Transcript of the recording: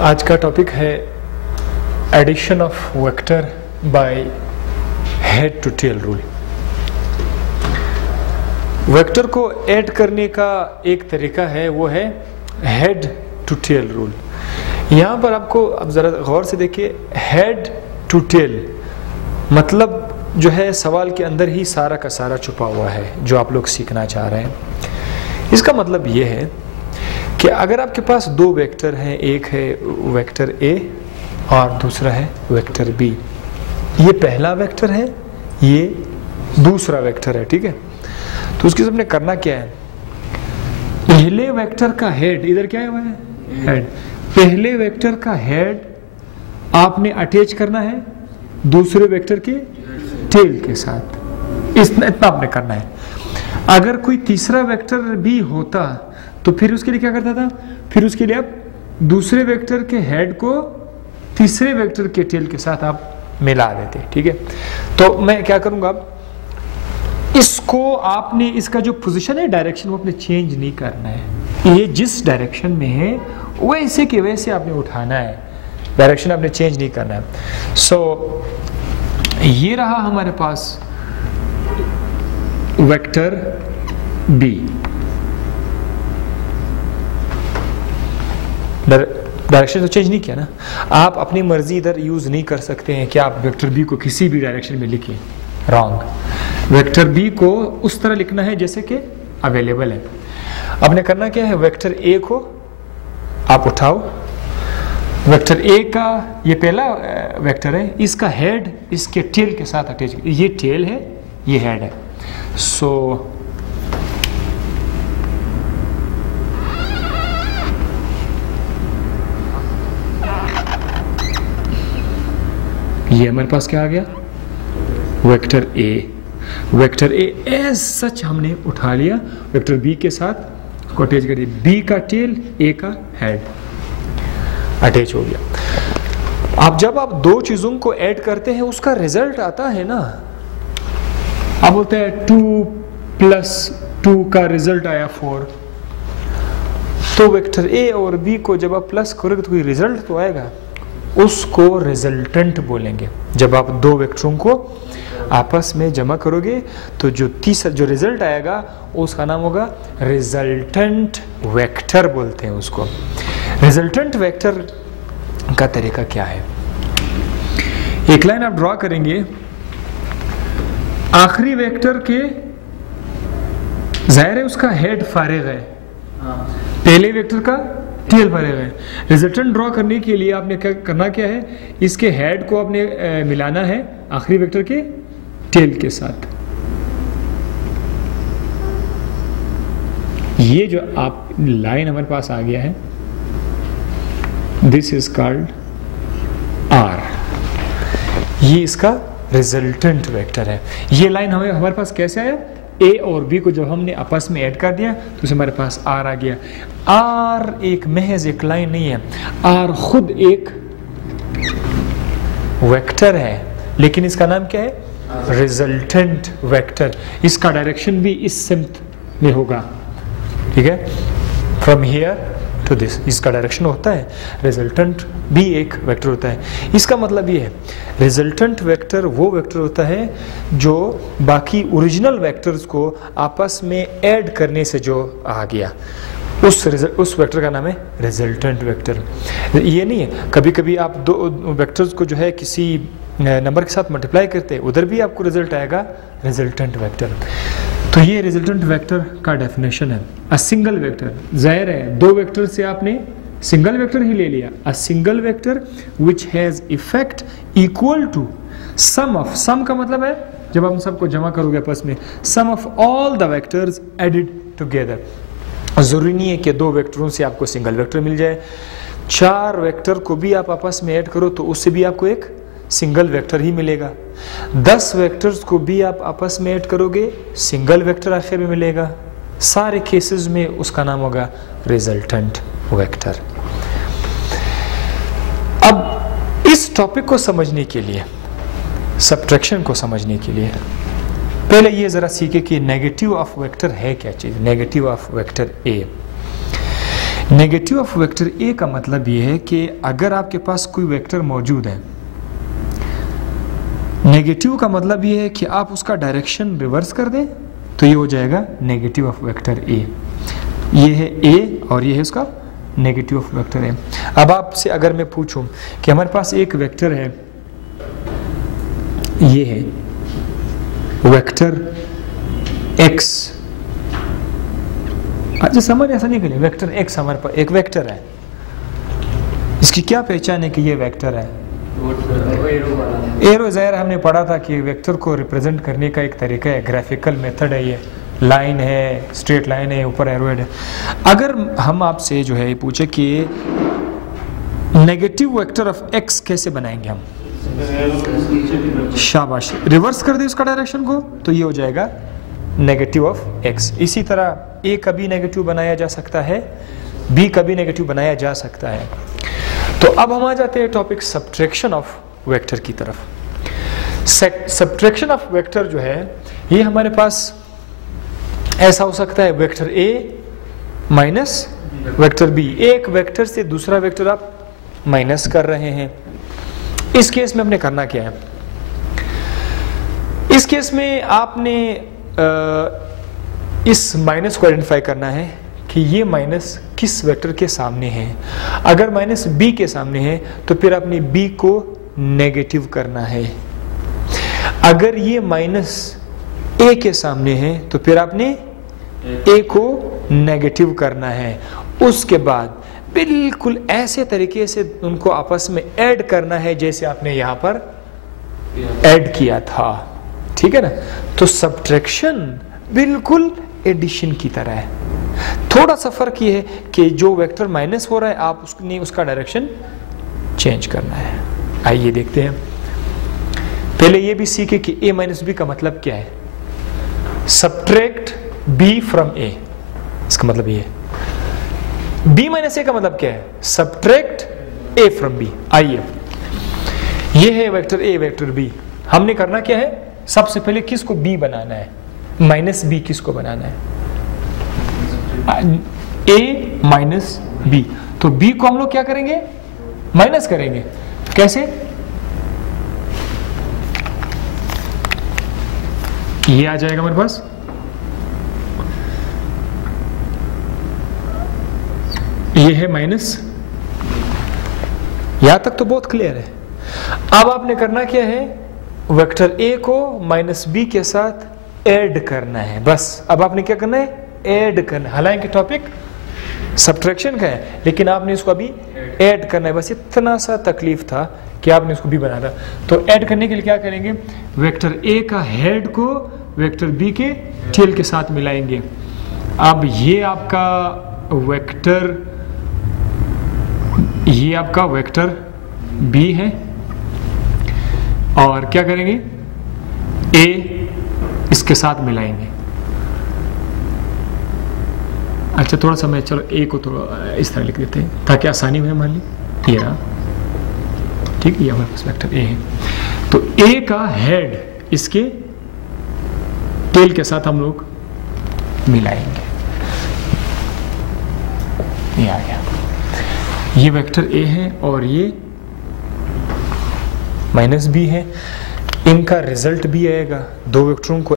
आज का टॉपिक है addition of vector by head to tail rule. Vector को ऐड करने का एक तरीका है, वो है हेड टू टेल रूल। यहाँ पर आपको अब ज़रा गौर से देखिए, हेड टू टेल मतलब जो है सवाल के अंदर ही सारा का सारा छुपा हुआ है जो आप लोग सीखना चाह रहे हैं। इसका मतलब ये है कि अगर आपके पास दो वेक्टर हैं, एक है वेक्टर ए और दूसरा है वेक्टर बी, ये पहला वेक्टर है, ये दूसरा वेक्टर है, ठीक है। तो उसके सामने करना क्या है, पहले वेक्टर का हेड, इधर क्या है हेड, पहले वेक्टर का हेड आपने अटैच करना है दूसरे वेक्टर के टेल के साथ, इतना आपने करना है। अगर कोई तीसरा वेक्टर भी होता तो फिर उसके लिए क्या करता था, फिर उसके लिए आप दूसरे वेक्टर के हेड को तीसरे वेक्टर के टेल के साथ आप मिला देते, ठीक है। तो मैं क्या करूंगा, अब इसको आपने, इसका जो पोजीशन है, डायरेक्शन, वो आपने चेंज नहीं करना है। ये जिस डायरेक्शन में है वैसे के वैसे आपने उठाना है, डायरेक्शन आपने चेंज नहीं करना है। सो ये रहा हमारे पास वेक्टर बी, डायरेक्शन तो चेंज नहीं किया ना। आप अपनी मर्जी इधर यूज नहीं कर सकते हैं कि आप वेक्टर बी को किसी भी डायरेक्शन में लिखिए, रॉन्ग। वेक्टर बी को उस तरह लिखना है जैसे कि अवेलेबल है। आपने करना क्या है, वेक्टर ए को आप उठाओ, वेक्टर ए का ये पहला वेक्टर है, इसका हेड इसके टेल के साथ अटैच, ये टेल है, ये हेड है। सो ये हमारे पास क्या आ गया, vector A. Vector A as such हमने उठा लिया, वेक्टर बी के साथ को अटैच कर दिया, बी का टेल, ए का हेड अटैच हो गया। अब जब आप दो चीजों को ऐड करते हैं उसका रिजल्ट आता है ना, अब बोलते हैं 2 + 2 का रिजल्ट आया 4। तो वेक्टर ए और बी को जब आप प्लस करोगे तो कोई रिजल्ट तो आएगा, उसको रिजल्टेंट बोलेंगे। जब आप दो वेक्टरों को आपस में जमा करोगे तो जो तीसरा जो रिजल्ट आएगा उसका नाम होगा रिजल्टेंट वेक्टर, बोलते हैं उसको। रिजल्टेंट वेक्टर का तरीका क्या है, एक लाइन आप ड्रॉ करेंगे, आखिरी वेक्टर के जाहिर है उसका हेड फारिग है, पहले वेक्टर का टेल फारिग है। रिजल्टेंट ड्रॉ करने के लिए आपने क्या करना, क्या है, इसके हेड को आपने मिलाना है आखिरी वेक्टर के टेल के साथ। ये जो आप लाइन हमारे पास आ गया है, दिस इज कॉल्ड आर, ये इसका रिजल्टेंट वेक्टर है। ये लाइन हमारे पास कैसे आया, ए और बी को जब हमने आपस में ऐड कर दिया तो उसे हमारे पास आर आ गया। आर एक महज एक लाइन नहीं है, आर खुद एक वेक्टर है, लेकिन इसका नाम क्या है, रिजल्टेंट वेक्टर। इसका डायरेक्शन भी इस सिमत में होगा, ठीक है, फ्रॉम हियर टू दिस, इसका डायरेक्शन होता है। रिजल्टेंट भी एक वेक्टर होता है। इसका मतलब ये है, रिजल्टेंट वेक्टर वो वेक्टर होता है जो बाकी ओरिजिनल वेक्टर्स को आपस में ऐड करने से जो आ गया, उस वेक्टर का नाम है रिजल्टेंट वेक्टर। ये नहीं है, कभी कभी आप दो वेक्टर्स को जो है किसी नंबर के साथ मल्टीप्लाई करते हैं, उधर भी आपको रिजल्ट आएगा रिजल्टेंट वेक्टर। तो ये रिजल्टेंट वेक्टर का डेफिनेशन है। अ सिंगल वेक्टर, जाहिर है दो वेक्टर से आपने सिंगल वेक्टर ही ले लिया, a single vector which has effect equal to sum of, sum का मतलब है जब आप सबको जमा करोगे आपस में, sum of all the vectors added together. जरूरी नहीं है कि दो वेक्टरों से आपको सिंगल वेक्टर मिल जाए, 4 वेक्टर को भी आप आपस में ऐड करो तो उससे भी आपको एक सिंगल वेक्टर ही मिलेगा। 10 वेक्टर्स को भी आप आपस में ऐड करोगे, सिंगल वेक्टर आखिर में मिलेगा। सारे केसेस में उसका नाम होगा रिजल्टेंट वेक्टर। अब इस टॉपिक को समझने के लिए, सब्ट्रैक्शन को समझने के लिए, पहले ये जरा सीखे कि नेगेटिव ऑफ वेक्टर है क्या चीज। Negative of vector A, negative of vector A का मतलब ये है कि अगर आपके पास कोई वेक्टर मौजूद है, नेगेटिव का मतलब ये है कि आप उसका डायरेक्शन रिवर्स कर दें तो ये हो जाएगा नेगेटिव ऑफ वेक्टर ए। ये है ए और ये है उसका नेगेटिव ऑफ वेक्टर ए। अब आपसे अगर मैं पूछूं कि हमारे पास एक वेक्टर है, ये है वेक्टर x, अच्छा समझ ऐसा नहीं करिए, वेक्टर x हमारे पास एक वेक्टर है, इसकी क्या पहचान है कि ये वेक्टर है? एरो ज़ाहिर हमने पढ़ा था कि वेक्टर को रिप्रेजेंट करने का एक तरीका है, ग्राफिकल मेथड है, ये लाइन है, स्ट्रेट लाइन है, ऊपर एरोहेड है। अगर हम आपसे जो है ये पूछे कि नेगेटिव वेक्टर ऑफ x कैसे बनाएंगे हम, शाबाश, रिवर्स कर दे उसका डायरेक्शन को तो ये हो जाएगा नेगेटिव ऑफ x। इसी तरह a कभी नेगेटिव बनाया जा सकता है, b कभी नेगेटिव बनाया जा सकता है। तो अब हम आ जाते हैं टॉपिक सब्ट्रैक्शन ऑफ वेक्टर की तरफ। सब्ट्रैक्शन ऑफ वेक्टर जो है ये हमारे पास ऐसा हो सकता है, vector a minus vector b, एक वेक्टर से दूसरा वेक्टर आप माइनस कर रहे हैं। इस केस में हमने करना क्या है? इस केस में आपने इस माइनस को आइडेंटिफाई करना है कि ये माइनस किस वेक्टर के सामने है। अगर माइनस b के सामने है तो फिर आपने b को नेगेटिव करना है। अगर ये माइनस a के सामने है तो फिर आपने a को नेगेटिव करना है। उसके बाद बिल्कुल ऐसे तरीके से उनको आपस में ऐड करना है जैसे आपने यहां पर ऐड किया था, ठीक है ना। तो सब्ट्रैक्शन बिल्कुल एडिशन की तरह है, थोड़ा सा फर्क ये है कि जो वेक्टर माइनस हो रहा है आप उसका डायरेक्शन चेंज करना है। आइए देखते हैं, पहले ये भी सीखे कि a माइनस बी का मतलब क्या है। सब्ट्रैक्ट b फ्रॉम a, इसका मतलब ये है। b माइनस a का मतलब क्या है? Subtract a from b। आइए, ये है वेक्टर a वेक्टर b, हमने करना क्या है? सबसे पहले किसको b बनाना है, माइनस b किसको बनाना है? a minus b। तो b को हम लोग क्या करेंगे? माइनस करेंगे। कैसे? ये आ जाएगा हमारे पास, ये है माइनस, यहां तक तो बहुत क्लियर है। अब आपने करना क्या है? वेक्टर a को माइनस b के साथ ऐड करना है, बस। अब आपने क्या करना है? ऐड करना है। हालांकि टॉपिक सब्ट्रैक्शन का है लेकिन आपने इसको अभी ऐड करना है, बस इतना सा तकलीफ था कि आपने इसको भी बनाना। तो ऐड करने के लिए क्या करेंगे? वेक्टर a का हेड को वेक्टर b के टेल के साथ मिलाएंगे। अब ये आपका वेक्टर b है और क्या करेंगे? a इसके साथ मिलाएंगे। अच्छा, थोड़ा सा मैं चलो a को थोड़ा इस तरह लिख देते हैं ताकि आसानी हो हमारे लिए। ये रहा, ठीक है, ये हमारे पास वेक्टर a है। तो a का हेड इसके टेल के साथ हम लोग मिलाएंगे। ये आ गया, ये वेक्टर a है और ये माइनस b है। इनका रिजल्ट भी आएगा, दो वेक्टरों को